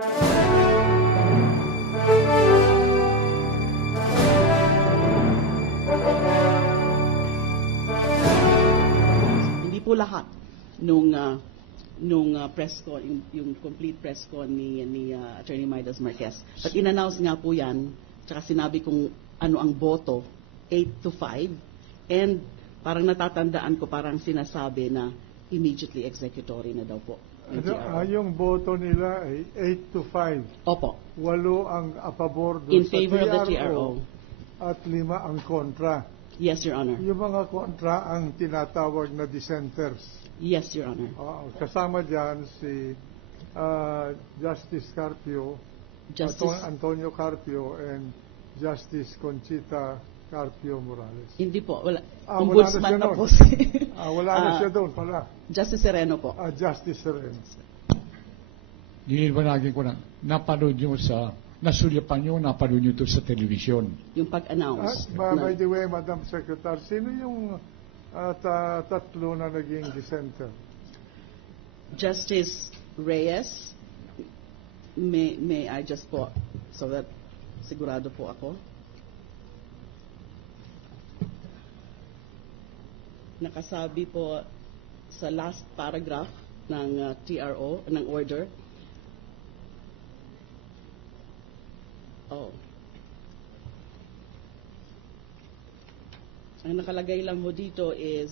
Hindi po lahat nung press con, yung complete press con ni Attorney Midas Marquez. But in-announce nga po yan, tsaka sinabi kung ano ang boto, 8-5, and parang natatandaan ko, parang sinasabi na immediately executory na daw po. Yung boto nila ay 8-5. Opo. 8 ang apabor doon In sa favor of the TRO. At 5 ang kontra. Yes, Your Honor. Yung mga kontra ang tinatawag na dissenters. Yes, Your Honor. Kasama dyan si Justice Carpio, Antonio Carpio, and Justice Conchita Carpio Morales. Hindi po. Wala. Wala Ombudsman na na po siya si... wala na siya doon pala. Justice Sereno po. Justice Sereno. Dinilbanagin ko na, napanood nyo sa, nasulyapan nyo, napanood nyo ito sa television. Yung pag-announce. By the way, Madam Secretary, sino yung tatlo na naging dissenter? Justice Reyes, may I just po, so that sigurado po ako. Nakasabi po sa last paragraph ng TRO, ng order. Ang nakalagay lang ho dito is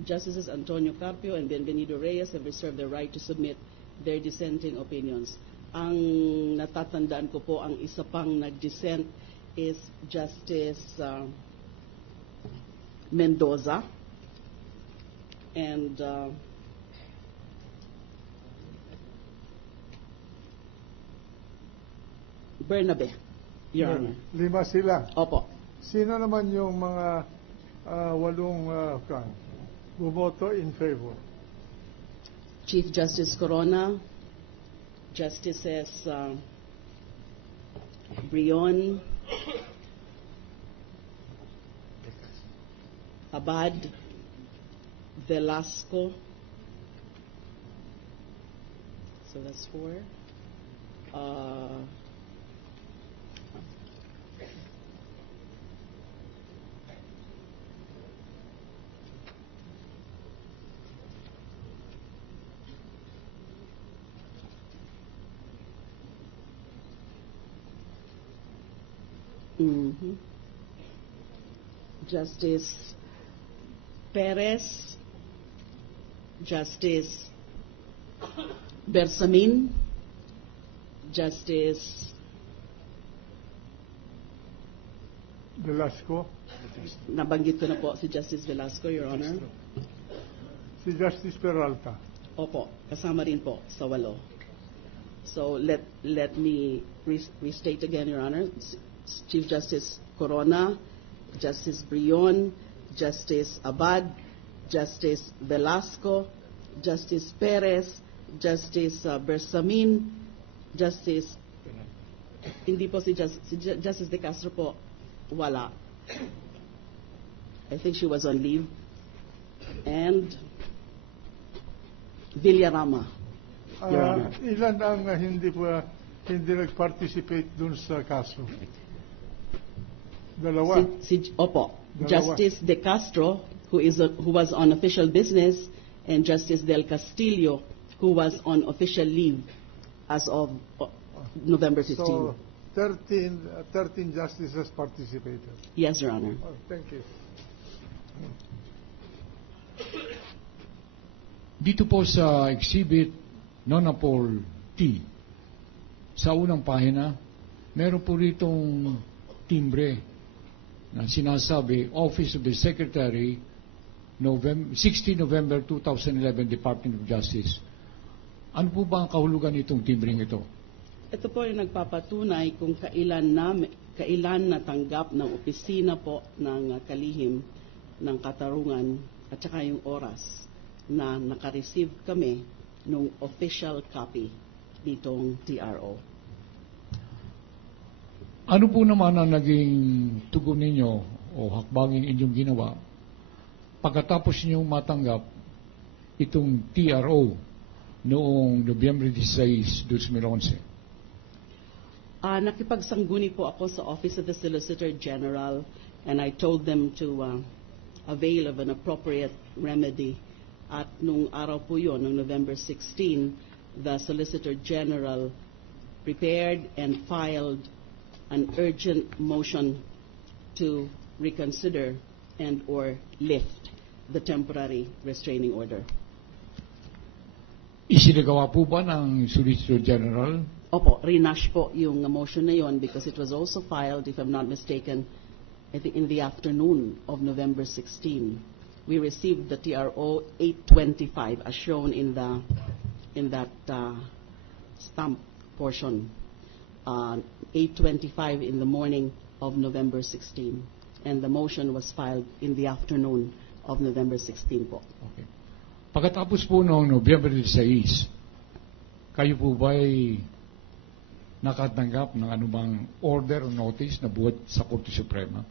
Justices Antonio Carpio and Benvenido Reyes have reserved the right to submit their dissenting opinions. Ang natatandaan ko po, ang isa pang nag-dissent is Justice Mendoza and Bernabe, Your Honor. 5 sila. Opo. Sino naman yung mga 8 bumoto in favor? Chief Justice Corona, Justices Brion, Abad, Velasco, so that's 4. Justice Perez, Justice Bersamin, Justice Velasco. Nabanggit ko na po si Justice Velasco, Your Honor. Si Justice Peralta. Opo, kasama rin po sa 8. So let me restate again, Your Honor. Chief Justice Corona, Justice Brion, Justice Abad, Justice Velasco, Justice Perez, Justice Bersamin, Justice, hindi po si Justice De Castro po, wala. I think she was on leave. And Villarama, Your Honor. Ilan ang hindi nag-participate dun sa kaso? 2. Opo. Dalawa. Justice De Castro, who was on official business, and Justice Del Castillo, who was on official leave as of November 15. So 13 justices participated. Yes, Your Honor. Thank you. Dito po sa exhibit Nonapol T, sa unang pahina, meron po ritong timbre na sinasabi, Office of the Secretary, 16 November 2011, Department of Justice. Ano po ba ang kahulugan nitong timbring ito? Ito po yung nagpapatunay kung kailan natanggap ng opisina po ng kalihim ng katarungan at saka yung oras na nakareceive kami ng official copy nitong TRO. Ano po naman ang naging tugon ninyo o hakbangin inyong ginawa pagkatapos ninyong matanggap itong TRO noong Nobyembre 16, 2011? Nakipagsangguni po ako sa Office of the Solicitor General, and I told them to avail of an appropriate remedy. At nung araw po yun, nung November 16, the Solicitor General prepared and filed an urgent motion to reconsider and or lift the temporary restraining order. Isinagawa po ba ng Solicitor General? Opo, rinash po yung motion na yon because it was also filed, if I'm not mistaken, I think in the afternoon of November 16. We received the TRO 825 as shown in that stamp portion. 825 in the morning of November 16. And the motion was filed in the afternoon of November 16 po. Okay. Pagkatapos po noong November 16, kayo po ba'y nakatanggap ng anumang order o notice na buhat sa Korte Suprema?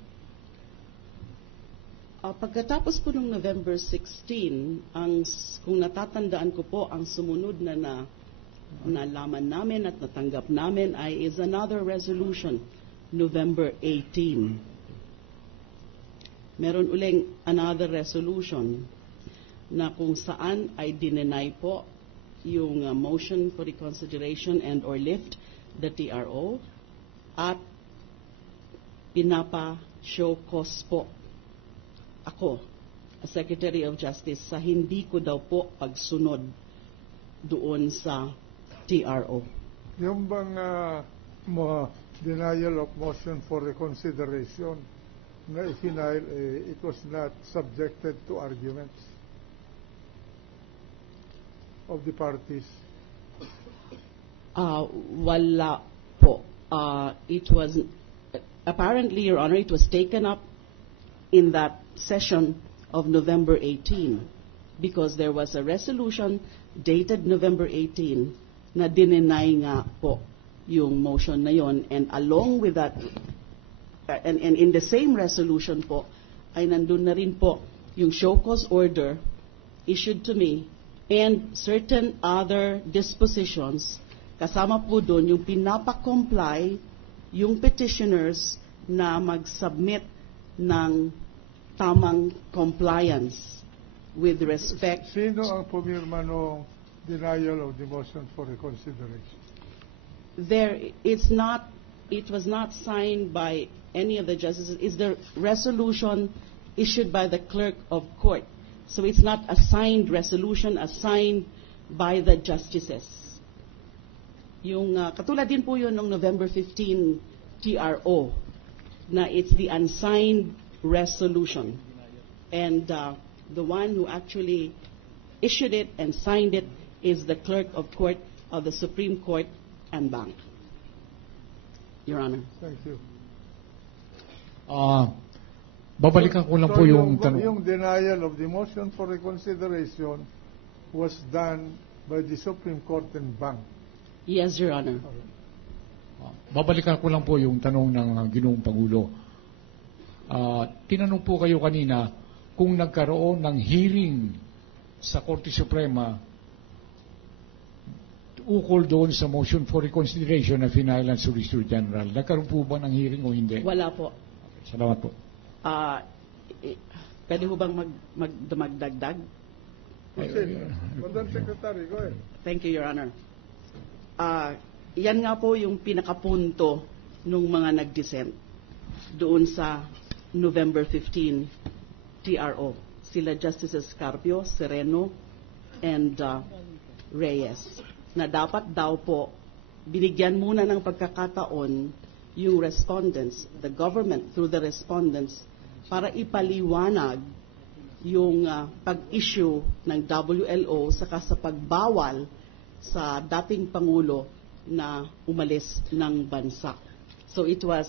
Pagkatapos po ng November 16, kung natatandaan ko po, ang sumunod na nalaman namin at natanggap namin is another resolution, November 18. Meron uling another resolution na kung saan ay dinenay po yung motion for reconsideration and or lift the TRO at pinapa-show cause po ako, as Secretary of Justice, sa hindi ko daw po pagsunod doon sa TRO. Yung bang denial of motion for reconsideration na final, it was not subjected to arguments of the parties? Wala po. It was, apparently, Your Honor, it was taken up in that session of November 18 because there was a resolution dated November 18 na dinenay nga po yung motion na yon, and along with that, and in the same resolution po, ay nandun na rin po yung show cause order issued to me and certain other dispositions, kasama po doon yung pinapa-comply yung petitioners na mag-submit ng tamang compliance with respect. Sino ang pumirma ng denial of the motion for reconsideration? It was not signed by any of the justices. It's the resolution issued by the clerk of court. So it's not a signed resolution, assigned by the justices. Yung katulad din po yun ng November 15 TRO na it's the unsigned resolution. And the one who actually issued it and signed it is the clerk of court of the Supreme Court and Bank. Your Honor. Thank you. Babalikan ko lang po yung tanong. Yung denial of the motion for reconsideration was done by the Supreme Court and Bank. Yes, Your Honor. Babalikan ko lang po yung tanong ng Ginoong Pangulo. Tinanong po kayo kanina kung nagkaroon ng hearing sa Korte Suprema ukol doon sa motion for reconsideration na finailan Solicitor General. Nagkaroon po ba ng hearing o hindi? Wala po. Okay, salamat po. Pwede ho bang magdagdag? Madam Secretary, go ahead. Thank you, Your Honor. Yan nga po yung pinakapunto nung mga nag-dissent doon sa November 15 TRO. Sila Justices Carpio, Sereno, and Reyes. Na dapat daw po binigyan muna ng pagkakataon yung respondents, the government through the respondents, para ipaliwanag yung pag-issue ng WLO saka sa pagbawal sa dating Pangulo na umalis ng bansa. So it was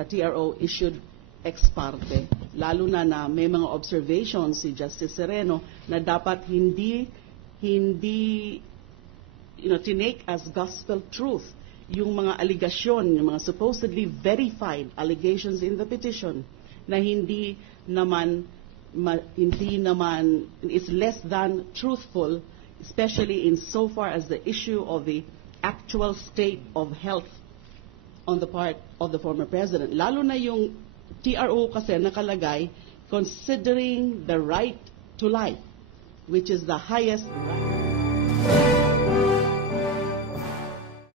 a TRO issued ex parte, lalo na may mga observations si Justice Sereno na dapat hindi tinake as gospel truth yung mga allegation, yung mga supposedly verified allegations in the petition na hindi naman is less than truthful, especially in so far as the issue of the actual state of health on the part of the former president. Lalo na yung TRO kasi nakalagay, considering the right to life, which is the highest right.